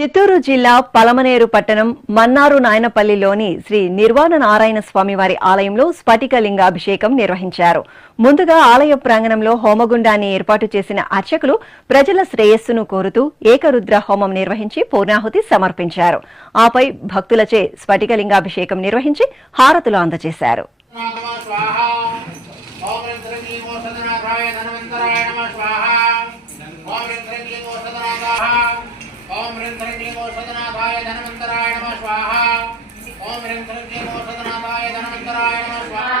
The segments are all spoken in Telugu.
చిత్తూరు జిల్లా పలమనేరు పట్టణం మన్నారు నాయనపల్లిలోని శ్రీ నిర్వాణ నారాయణ స్వామి వారి ఆలయంలో స్ఫటిక లింగాభిషేకం నిర్వహించారు. ముందుగా ఆలయ ప్రాంగణంలో హోమగుండాన్ని ఏర్పాటు చేసిన అర్చకులు ప్రజల శ్రేయస్సును కోరుతూ ఏకరుద్ర హోమం నిర్వహించి పూర్ణాహుతి సమర్పించారు. ఆపై భక్తులచే స్ఫటిక లింగాభిషేకం నిర్వహించి హారతులు అందజేశారు. స్వాహ. ఓం రుద్రకీమో సదనాథాయ ధన్వంతరాయ నమః స్వాహ ఓం రుద్రకీమో సదనాథాయ ఓం రుద్రకీమో సదనాథాయ ధన్వంతరాయ నమః స్వాహ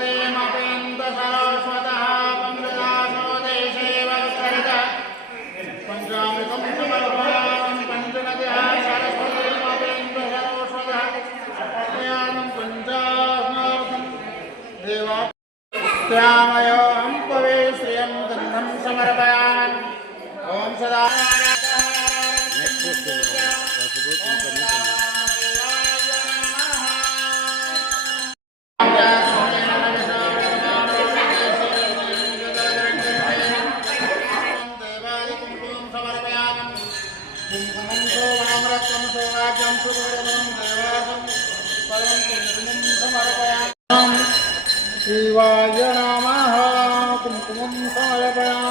దేమపేంద్ర సరస్వతః పంగదాసో దేశే వత్సరిత పంచామృతం సమర్పయామి शिवाय नमः। कुङ्कुमं समर्पयामि